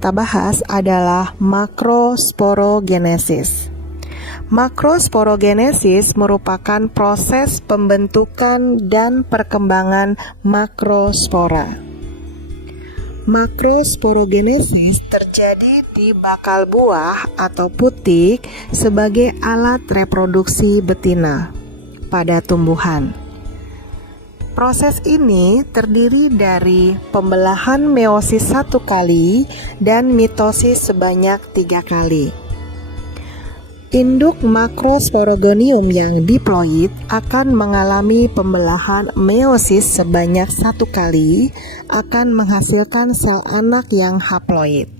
kita bahas adalah makrosporogenesis. Makrosporogenesis merupakan proses pembentukan dan perkembangan makrospora. Makrosporogenesis terjadi di bakal buah atau putik sebagai alat reproduksi betina pada tumbuhan. Proses ini terdiri dari pembelahan meiosis 1 kali dan mitosis sebanyak 3 kali. Induk makrosporogonium yang diploid akan mengalami pembelahan meiosis sebanyak 1 kali, akan menghasilkan sel anak yang haploid.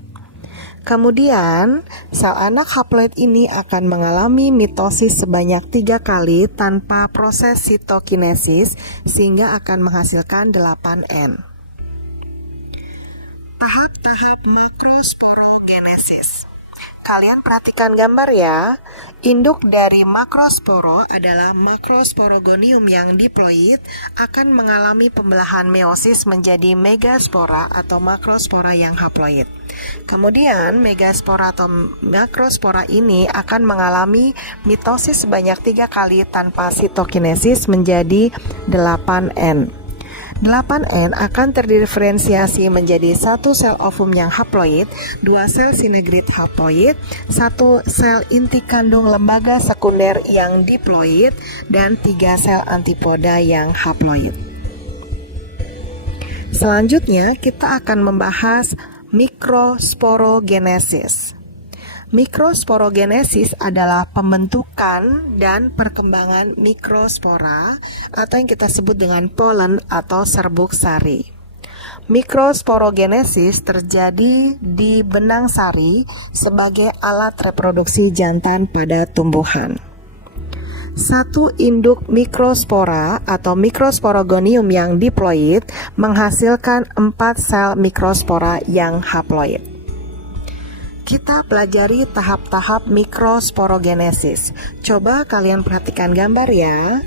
Kemudian, sel anak haploid ini akan mengalami mitosis sebanyak 3 kali tanpa proses sitokinesis sehingga akan menghasilkan 8N. Tahap-tahap makrosporogenesis. Kalian perhatikan gambar ya. Induk dari makrosporo adalah makrosporogonium yang diploid akan mengalami pembelahan meiosis menjadi megaspora atau makrospora yang haploid. Kemudian megaspora atau makrospora ini akan mengalami mitosis sebanyak 3 kali tanpa sitokinesis menjadi 8N. 8N akan terdiferensiasi menjadi 1 sel ovum yang haploid, 2 sel sinegrit haploid, 1 sel inti kandung lembaga sekunder yang diploid, dan 3 sel antipoda yang haploid. Selanjutnya kita akan membahas mikrosporogenesis. Mikrosporogenesis adalah pembentukan dan perkembangan mikrospora atau yang kita sebut dengan polen atau serbuk sari. Mikrosporogenesis terjadi di benang sari sebagai alat reproduksi jantan pada tumbuhan. Satu induk mikrospora atau mikrosporogonium yang diploid menghasilkan 4 sel mikrospora yang haploid. Kita pelajari tahap-tahap mikrosporogenesis. Coba kalian perhatikan gambar ya.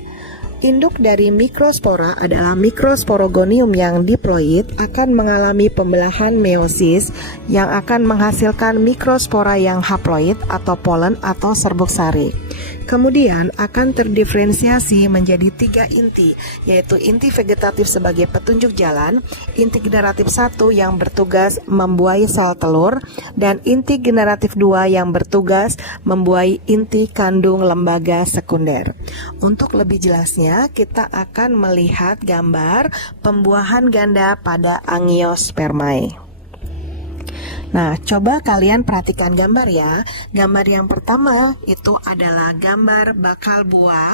Induk dari mikrospora adalah mikrosporogonium yang diploid akan mengalami pembelahan meiosis yang akan menghasilkan mikrospora yang haploid atau polen atau serbuk sari. Kemudian akan terdiferensiasi menjadi 3 inti, yaitu inti vegetatif sebagai petunjuk jalan, inti generatif 1 yang bertugas membuai sel telur, dan inti generatif 2 yang bertugas membuai inti kandung lembaga sekunder. Untuk lebih jelasnya, kita akan melihat gambar pembuahan ganda pada Angiospermae. Nah, coba kalian perhatikan gambar ya. Gambar yang pertama itu adalah gambar bakal buah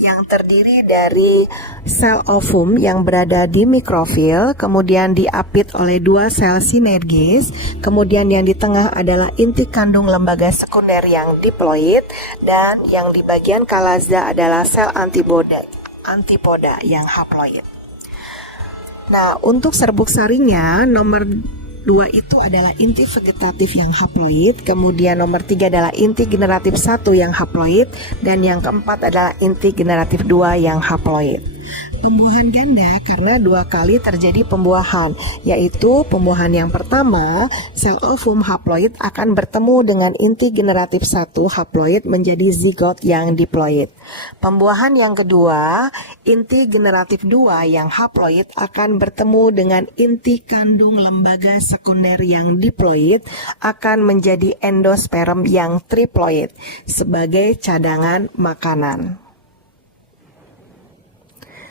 yang terdiri dari sel ovum yang berada di mikrofil, kemudian diapit oleh 2 sel sinergis, kemudian yang di tengah adalah inti kandung lembaga sekunder yang diploid, dan yang di bagian kalaza adalah sel antipoda yang haploid. Nah, untuk serbuk sarinya nomor 2 itu adalah inti vegetatif yang haploid, kemudian nomor 3 adalah inti generatif 1 yang haploid, dan yang keempat adalah inti generatif 2 yang haploid. Pembuahan ganda karena 2 kali terjadi pembuahan, yaitu pembuahan yang pertama, sel ovum haploid akan bertemu dengan inti generatif 1 haploid menjadi zigot yang diploid. Pembuahan yang kedua, inti generatif 2 yang haploid akan bertemu dengan inti kandung lembaga sekunder yang diploid akan menjadi endosperm yang triploid sebagai cadangan makanan.